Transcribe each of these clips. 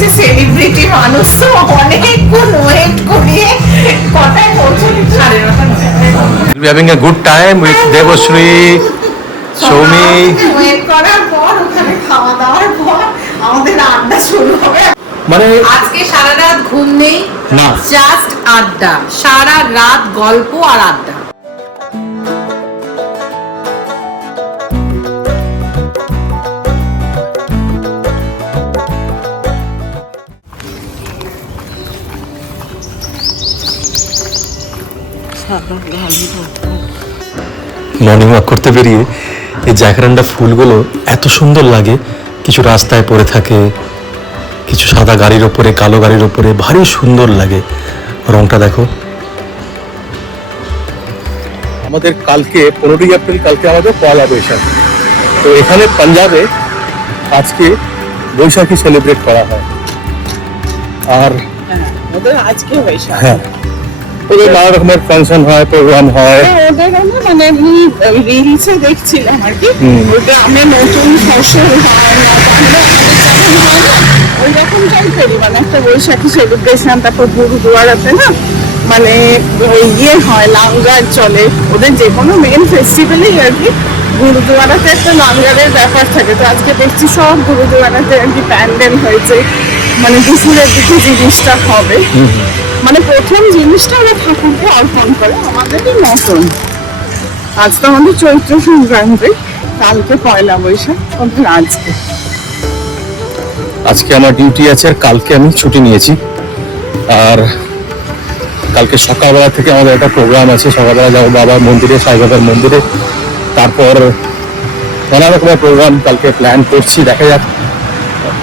পৌঁছেছে সেলিব্রিটি মানুষ তো অনেকক্ষণ ওয়েট করিয়ে কটায় পৌঁছলি? 9:30। We'll be having a good time with Devashree, Soumi. Wait করার পর ওখানে খাওয়া দাওয়ার পর আমাদের আড্ডা শুরু হবে। মানে আজকে সারা রাত ঘুম নেই, না জাস্ট আড্ডা, সারা রাত গল্প আর আড্ডা। মর্নিং ওয়াক করতে বেরিয়ে এই জ্যাকারান্ডা ফুলগুলো এত সুন্দর লাগে, কিছু রাস্তায় পড়ে থাকে, কিছু সাদা গাড়ির ওপরে, কালো গাড়ির ওপরে, ভারী সুন্দর লাগে। রংটা দেখো। আমাদের কালকে 15 এপ্রিল, কালকে আমাদের পয়লা বৈশাখ। তো এখানে পাঞ্জাবে আজকে বৈশাখী সেলিব্রেট করা হয়। আর ওদের আজকে বৈশাখ। হ্যাঁ, ওদের নানা রকমের ফাংশন হয়, প্রোগ্রাম হয়। ওদের মানে আমি রিলসে দেখছিলাম আর কি, ওটা আমি নতুন ফসল হয় না ওই রকম টাইপেরই মানে একটা বৈশাখী সেলিব্রেশন। তারপর গুরুদুয়ারাতে না মানে ওই ইয়ে হয়, লাঙ্গার চলে ওদের যে কোনো মেন ফেস্টিভ্যালেই আর কি। গুরুদুয়ারাতে একটা লাঙ্গারের ব্যাপার থাকে। তো আজকে দেখছি সব গুরুদুয়ারাতে আর কি প্যান্ডেল হয়েছে, মানে দুপুরের দিকে জিনিসটা হবে। মানে প্রথম জিনিসটা ওরা ঠাকুরকে অর্পণ করে আমাদেরই মতন। আজ তো আমাদের চৈত্র সংক্রান্তি, কালকে পয়লা বৈশাখ, ওদের আজকে আমার ডিউটি আছে, আর কালকে আমি ছুটি নিয়েছি। আর কালকে সকালবেলা থেকে আমাদের একটা প্রোগ্রাম আছে, সকালবেলা যাবো বাবার মন্দিরে, সাই বাবার মন্দিরে। তারপর নানা রকমের প্রোগ্রাম কালকে প্ল্যান করছি, দেখা যাক।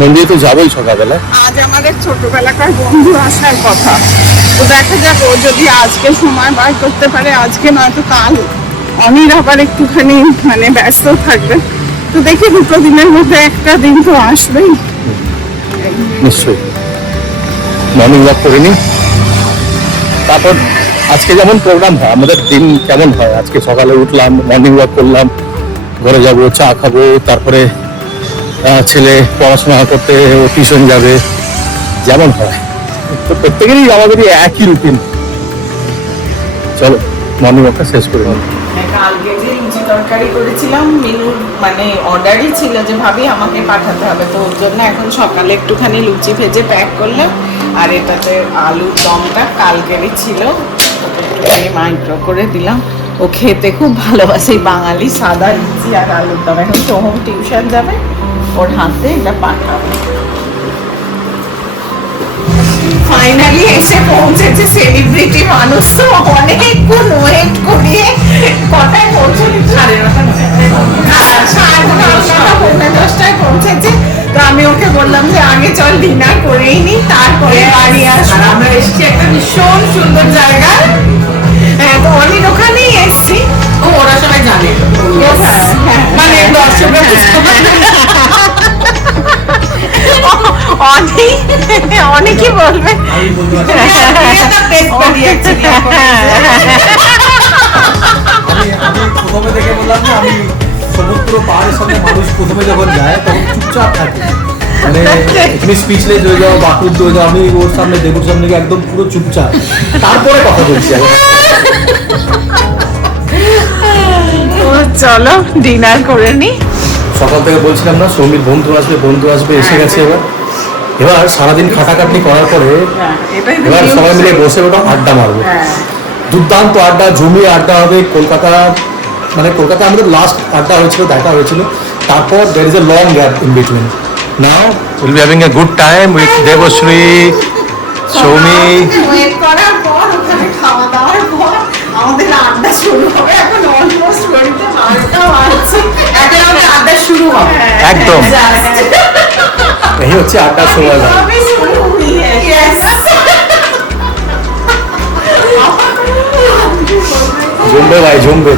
মন্দিরে তো যাবোই সকালবেলা। আজ আমাদের ছোটবেলাকার বন্ধু আসার কথা, তো দেখা যাক ও যদি আজকে সময় বার করতে পারে, আজকে নয়তো কাল। অনির আবার একটুখানি মানে ব্যস্ত থাকবে, তো দেখি দুটো দিনের মধ্যে একটা দিন তো আসবেই। নিশ্চয়ই মর্নিং ওয়াক করে নিই। তারপর আজকে যেমন প্রোগ্রাম হয়, আমাদের দিন কেমন হয়, আজকে সকালে উঠলাম, মর্নিং ওয়াক করলাম, ঘরে যাবো, চা খাবো, তারপরে ছেলে পড়াশোনা করতে, ও টিউশন যাবে, যেমন হয়। তো প্রত্যেকেরই আমাদেরই একই রুটিন। চলো মর্নিং ওয়াকটা শেষ করে নিই। কালকে যে লুচি তরকারি করেছিলাম, মেনু মানে অর্ডারই ছিল যে ভাবি আমাকে পাঠাতে হবে, তো ওর জন্য এখন সকালে একটুখানি লুচি ভেজে প্যাক করলাম। আর এটাতে আলুর দমটা কালকেরই ছিল, একটুখানি মাইক্রো করে দিলাম। ও খেতে খুব ভালোবাসে বাঙালি সাদা লুচি আর আলুর দম। এখন সোহম টিউশন যাবে, ওর হাতে এটা পাঠাবো। ফাইনালি এসে পৌঁছেছে সেলিব্রিটি মানুষ তো অনেকক্ষণ ওয়েট করিয়ে কটায় পৌঁছলি? 9:30 পৌঁছেছে। তো আমি ওকে বললাম যে আগে চল ডিনার করেই নি, তারপরে বাড়ি আসবো। আমরা এসেছি একটা ভীষণ সুন্দর জায়গায়। হ্যাঁ, তো অনির ওখানেই এসছি। ওরা সবাই জানে, মানে দর্শকরা অনেকই বলবে প্রথমে দেখে বললাম যে আমি সমুদ্র পাহাড়ের সামনে মানুষ প্রথমে যখন যায় তখন চুপচাপ থাকে, মানে তুমি স্পিচলেস হয়ে যাও, বাকুদ্ধ হয়ে যাও। আমি ওর সামনে, দেবুর সামনে একদম পুরো চুপচাপ, তারপরে কথা বলছি। চলো ডিনার করে নি। সকাল থেকে বলছিলাম না সৌমির বন্ধু আসবে, এসে গেছে। এবার সারাদিন খাটাখাটনি করার পরে এবার সবাই মিলে বসে ওটা আড্ডা মারবো। দুর্দান্ত আড্ডা, জমিয়ে আড্ডা হবে। কলকাতায় আমাদের লাস্ট আড্ডা হয়েছিল, দেখা হয়েছিল। তারপর there is a long gap in between. Now we'll be having a good time with Devashree, Soumi. Wait করার পর ওখানে খাওয়া দাওয়ার পর আমাদের আড্ডা শুরু হবে। এখন অলমোস্ট ঘড়িতে 12টা বাজছে, এখন আমাদের আড্ডা শুরু হবে একদম এই হচ্ছে আড্ডার সময়। জমবে ভাই, জমবে,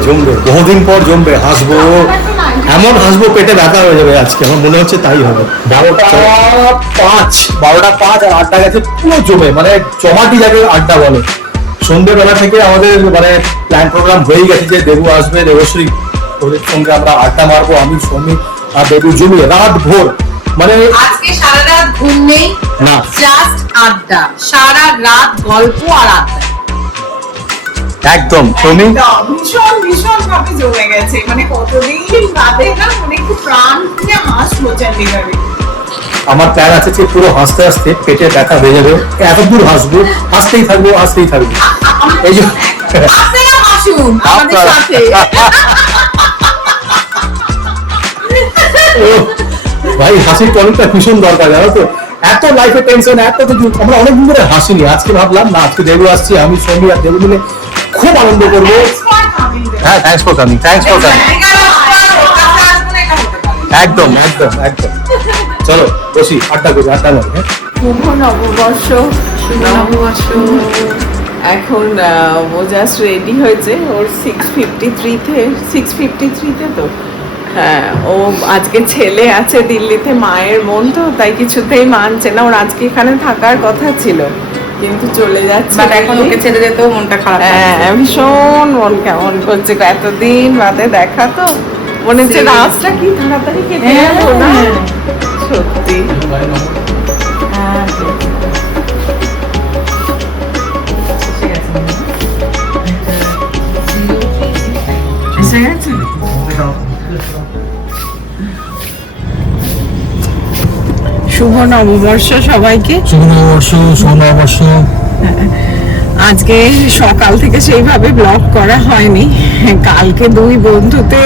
বহুদিন পর জমবে, হাসবো, এমন হাসবো পেটে ব্যথা হয়ে যাবে আজকে। আমার মনে হচ্ছে তাই হবে। 12:05 আর আড্ডা গেছে পুরো জমে, মানে জমাটি যাকে আড্ডা বলে। সন্ধ্যেবেলা থেকে আমাদের মানে প্ল্যান প্রোগ্রাম হয়ে গেছে যে দেবু আসবে, দেবশ্রী, ওদের সঙ্গে আমরা আড্ডা মারবো, আমি সৌমিক আর দেবু জমিয়ে রাত ভোর। মানে আজকে সারা রাত ঘুম নেই, না জাস্ট আড্ডা, সারা রাত গল্প আর আড্ডা। একদম তুমি ভীষণ ভীষণ ভাবে জমে গেছে, মানে কতদিন বাদে না, মানে একটু প্রাণ খুলে হাসবো চণ্ডীগড়ে। আমার প্ল্যান আছে যে পুরো হাসতে হাসতে পেটে ব্যথা হয়ে যাবে, এত দূর হাসবো, হাসতেই থাকবো হাসতেই থাকবো। এই যে আপনারা হাসুন আমাদের আপনারা- সাথে। ও, ভাই হাসির টনিকটা ভীষণ দরকার জানো তো, এত লাইফে টেনশন এত কিছু, আমরা অনেকদিন ধরে হাসিনি, আজকে ভাবলাম না আজকে দেবু আসছি, আমি সৌমি আর দেবু মিলে খুব আনন্দ করবো। হ্যাঁ thanks for coming, thanks for coming. একদম একদম একদম, চলো বসি আড্ডা করি, আড্ডা মারি। হ্যাঁ শুভ নববর্ষ, নববর্ষ। এখন ও জাস্ট রেডি হয়েছে, ওর 6:53 তো। হ্যাঁ, ও আজকে ছেলে আছে দিল্লিতে, মায়ের মন তো, তাই কিছুতেই মানছে না। ওর আজকে এখানে থাকার কথা ছিল, কিন্তু চলে যাচ্ছে। বাট এখন ওকে ছেড়ে যেতেও মনটা খারাপ লাগছে। হ্যাঁ, ভীষণ মন কেমন করছে, এতদিন বাদে দেখা তো, মনে হচ্ছে সেই। রাতটা কি তাড়াতাড়ি কেটে হ্যাঁ, গেল না, হ্যাঁ। সত্যি। হ্যাঁ, এসে গেছে? শুভ নববর্ষ সবাইকে। শুভ নববর্ষ, শুভ নববর্ষ। আজকে সকাল থেকে সেইভাবে ব্লগ করা হয়নি, কালকে দুই বন্ধুতে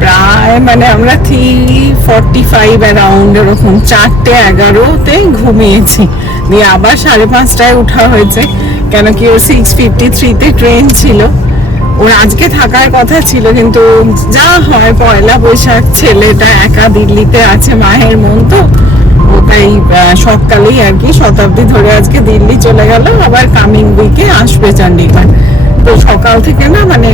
প্রায় মানে আমরা 3:45 অ্যারাউন্ড এরকম 4:11-তে ঘুমিয়েছি, দিয়ে আবার 5:30টায় উঠা হয়েছে, কেন কি ওর 6:53-তে ট্রেন ছিল। ওর আজকে থাকার কথা ছিল, কিন্তু যা হয় পয়লা বৈশাখ, ছেলেটা একা দিল্লিতে আছে, মায়ের মন তো, ওটাই সকালেই আর কি শতাব্দী ধরে আজকে দিল্লি চলে গেল, আবার কামিং উইকে আসবে চণ্ডীগড়। তো সকাল থেকে না মানে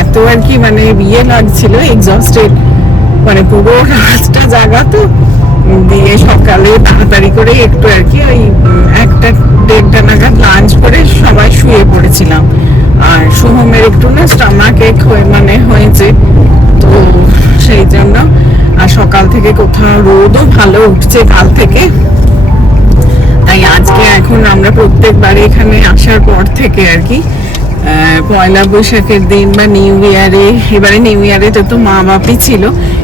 এত আর কি মানে ইয়ে লাগছিল, এক্সস্টেড, মানে পুরো রাতটা জাগা তো, দিয়ে সকালে তাড়াতাড়ি করে একটু আর কি ওই 1-1:30 নাগাদ লাঞ্চ করে সবাই শুয়ে পড়েছিলাম। আর শুভমের একটু না স্টামাক এক মানে হয়েছে, তো সেই জন্য আর সকাল থেকে কোথাও রোদও ভালো উঠছে কাল থেকে, তাই আজকে এখন আমরা প্রত্যেকবার এখানে আসার পর থেকে আর কি পয়লা বৈশাখের দিন বা নিউ ইয়ারে, এবারে নিউ ইয়ারে তো মা বাপই ছিল,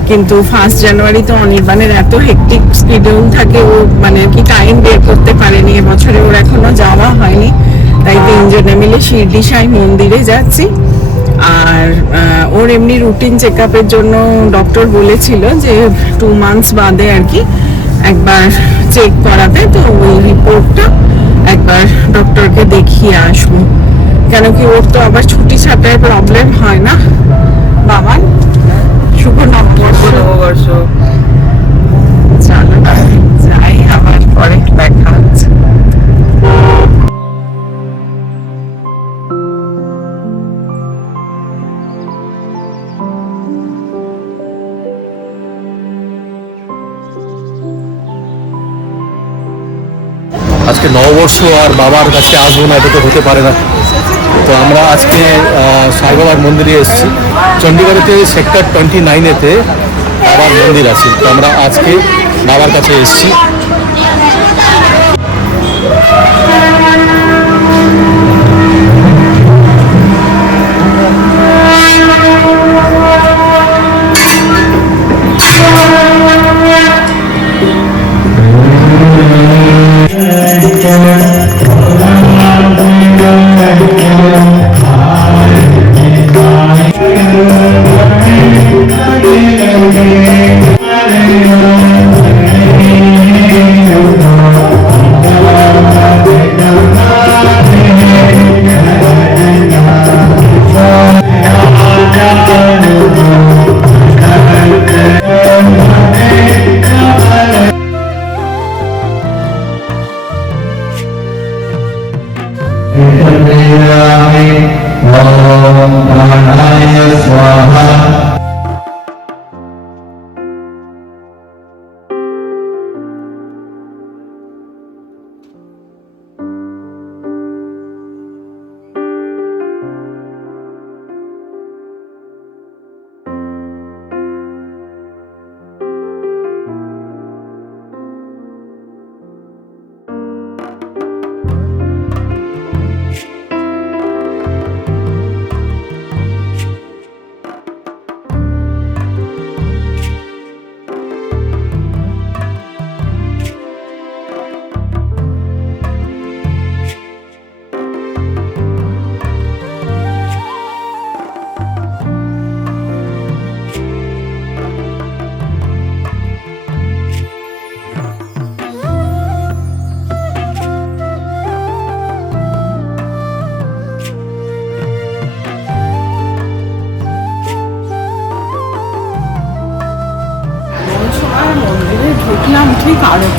কিন্তু 1 জানুয়ারি তো অনির্বাণের এত হেক্টিক শিডিউল থাকে, ও মানে আর কি টাইম বের করতে পারেনি, এবছরে ওর এখনো যাওয়া হয়নি, তাই তিনজনে মিলে শিরডি সাই মন্দিরে যাচ্ছি। আর ওর এমনি রুটিন চেক আপের জন্য ডক্টর বলেছিল যে 2 মান্থস বাদে আর কি একবার চেক করাতে, তো ওই রিপোর্টটা একবার ডক্টরকে দেখিয়ে আসবো, কেন কি ওর তো আবার ছুটি ছাটায় প্রবলেম হয় না। বাবা শুভ নববর্ষ। চলো যাই, আবার পরে দেখা হচ্ছে। আজকে নববর্ষ আর বাবার কাছে আসবো না, এটা তো হতে পারে না। তো আমরা আজকে সাই বাবার মন্দিরে এসেছি, চণ্ডীগড়েতে সেক্টর 29-এতে বাবার মন্দির আছে, তো আমরা আজকে বাবার কাছে এসেছি।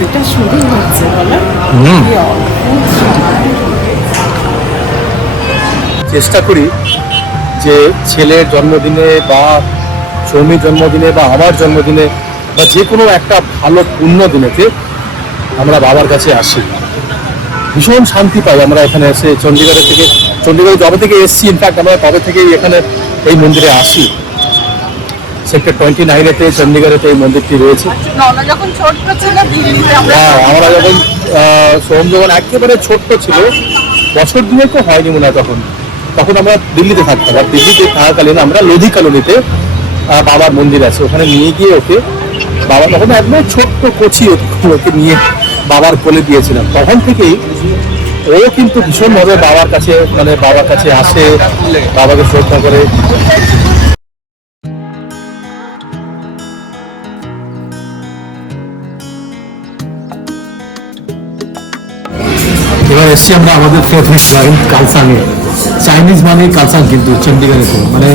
এটা শুরু হচ্ছে বলো হুম। কি অদ্ভুত। চেষ্টা করি যে ছেলের জন্মদিনে বা সৌমির জন্মদিনে বা আমার জন্মদিনে বা যে কোনো একটা ভালো পূর্ণ দিনেতে আমরা বাবার কাছে আসি, ভীষণ শান্তি পাই আমরা এখানে এসে। চণ্ডীগড়ে যবে থেকে এসছি, ইনফ্যাক্ট আমরা তবে থেকেই এখানে এই মন্দিরে আসি। সেক্টর 29-এতে চণ্ডীগড়েতে এই মন্দিরটি রয়েছে। ননা যখন ছোট্ট ছিল দিল্লিতে হ্যাঁ, আমরা যখন সোহম যখন একেবারে ছোট্ট ছিল, বছর দুয়েকও হয়নি মনে হয় তখন আমরা দিল্লিতে থাকতাম। আর দিল্লিতে থাকাকালীন আমরা লোধি কলোনিতে বাবার মন্দির আছে, ওখানে নিয়ে গিয়ে ওকে বাবা তখন একদম ছোট্ট কচি ওকে নিয়ে বাবার কোলে দিয়েছিলাম। তখন থেকেই ও কিন্তু ভীষণ ভাবে বাবার কাছে আসে, বাবাকে শ্রদ্ধা করে। এবার এসছি আমরা আমাদের ফেভারিট পয়েন্ট কালসাংয়ে। চাইনিজ মানে কালসাং, কিন্তু চণ্ডীগড়ে তো মানে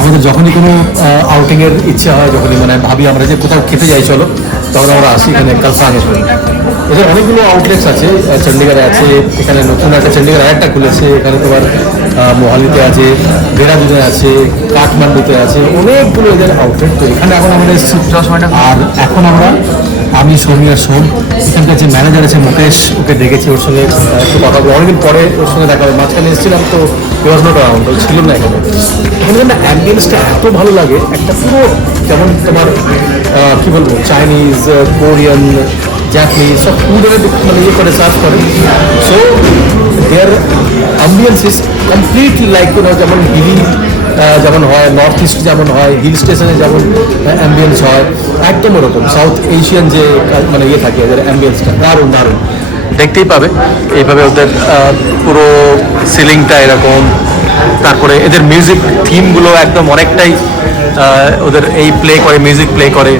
আমাদের যখনই কোনো আউটিংয়ের ইচ্ছা হয়, যখনই মানে ভাবি আমরা যে কোথাও খেতে যাই চলো, তখন আমরা আসি এখানে কালসাংয়ে। এদের অনেকগুলো আউটলেটস আছে, চণ্ডীগড়ে আছে, এখানে নতুন একটা চণ্ডীগড়ে আরেকটা খুলেছে, এখানে তোমার মোহালিতে আছে, দেহরাদুনে আছে, কাঠমান্ডুতে আছে, অনেকগুলো এদের আউটলেট। তো এখানে এখন আমাদের এসেছি। আর এখন আমি সৌমি আর সোম, এখানকার যে ম্যানেজার আছে মুকেশ, ওকে ডেকেছি, ওর সঙ্গে একটু কথা বলবো। অনেকদিন পরে ওর সঙ্গে দেখা হবে। মাঝখানে এসেছিলাম তো হি ওয়াজ নট অ্যারাউন্ড, ও ছিল না এখানে। এখানে না অ্যাম্বিয়েন্সটা এত ভালো লাগে, একটা পুরো যেমন তোমার কি বলবো, চাইনিজ, কোরিয়ান, জাপানিজ সব ফুডের মানে ইয়ে করে সার্ভ করে। So there ambience is completely like যেমন হিলি যেমন হয়, নর্থ ইস্ট যেমন হয়, হিল স্টেশনে যেমন অ্যাম্বিয়েন্স হয়, একদম ওরকম সাউথ এশিয়ান যে মানে ইয়ে থাকে এদের অ্যাম্বিয়েন্সটা দারুণ দারুণ। দেখতেই পাবে এইভাবে ওদের পুরো সিলিংটা এরকম। তারপরে এদের মিউজিক থিমগুলো একদম অনেকটাই ওদের এই মিউজিক প্লে করে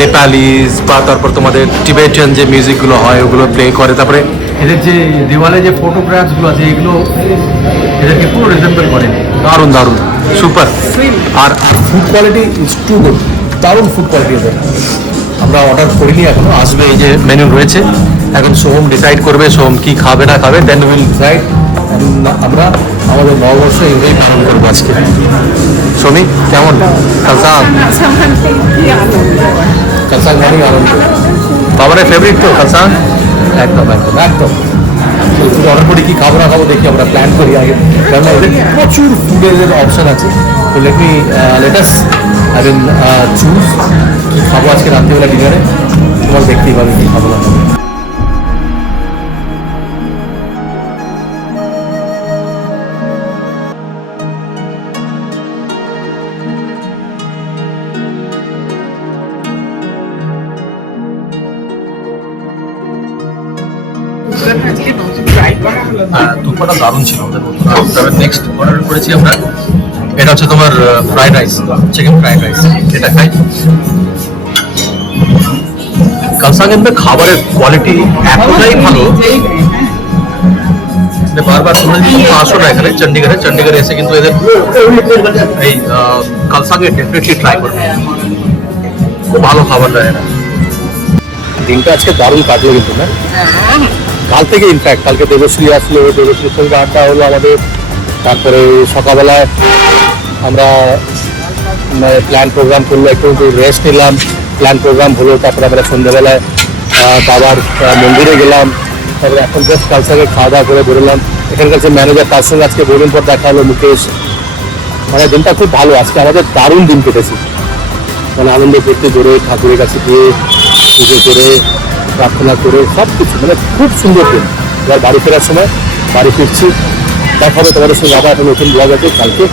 নেপালিজ বা তারপর তোমাদের টিবেটান যে মিউজিকগুলো হয় ওগুলো প্লে করে। তারপরে এদের যে দেওয়ালে যে ফটোগ্রাফসগুলো আছে এগুলো এদেরকে পুরো রিজেম্বল করে। দারুণ দারুণ, সুপার। আর food quality is too good, দারুণ ফুড কোয়ালিটি এদের। আমরা অর্ডার করিনি, এখনো আসবে। এই যে মেনু রয়েছে, এখন সোহম ডিসাইড করবে সোহম কি খাবে না খাবে, দেন উইল ডিসাইড। আমরা আমাদের নববর্ষ এইভাবেই পালন করবো আজকে। সমী কেমন? কালসাং কি আনন্দ। কালসাং মানেই আনন্দ। বাবার ফেভারিট তো কালসাং। একদম একদম একদম। অর্ডার করি কি খাবো না খাবো দেখি, আমরা প্ল্যান করি আগে, কেননা এদের প্রচুর ফুডের অপশন আছে। তো লেটাস আই মিন চুজ কি খাবো আজকে রাত্রিবেলা ডিনারে, তোমার দেখতেই পাবে কি খাবো না খাবো। আজকে নতুন ট্রাই করা হলো না। দুপুরটা দারুণ ছিল আমাদের। তবে নেক্সট অর্ডার করেছি আমরা, এটা হচ্ছে তোমার fried rice, chicken fried rice. এটা খাই। কালসাংয়ের খাবারের কোয়ালিটি এতটাই ভালো যে বারবার তোমরা যদি আসো না এখানে চণ্ডীগড়ে এসে কিন্তু এদের এই কালসাংয়ে ডেফিনেটলি ট্রাই করবে, খুব ভালো খাবার দেয় এরা। দিনটা আজকে দারুণ কাটলো কিন্তু না, কাল থেকে ইনফ্যাক্ট কালকে দেবশ্রী আসলো, দেবশ্রীর সঙ্গে আড্ডা হলো আমাদের। তারপরে সকালবেলায় আমরা প্ল্যান প্রোগ্রাম করলো, একটু রেস্ট নিলাম, প্ল্যান প্রোগ্রাম হলো। তারপরে আমরা সন্ধ্যাবেলায় বাবার মন্দিরে গেলাম। তারপরে এখন জাস্ট কালসাকে খাওয়া দাওয়া করে বেরোলাম। এখানকার যে ম্যানেজার, তার সঙ্গে আজকে বহুদিন পর দেখা হলো, মুকেশ। মানে দিনটা খুব ভালো, আজকে আমাদের দারুণ দিন কেটেছে। মানে আনন্দ করতে করে ঠাকুরের কাছে গিয়ে পুজো করে প্রার্থনা করে সব কিছু, মানে খুব সুন্দর দিন। এবার বাড়ি ফেরার সময় বাড়ি ফিরছি, দেখা হবে তোমাদের সঙ্গে আবার একটা নতুন ব্লগ আছে কালকে।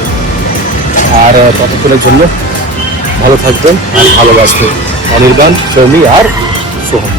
আর ততক্ষণের জন্য ভালো থাকবেন আর ভালোবাসবেন। অনির্বাণ, সৌমি আর সোহম।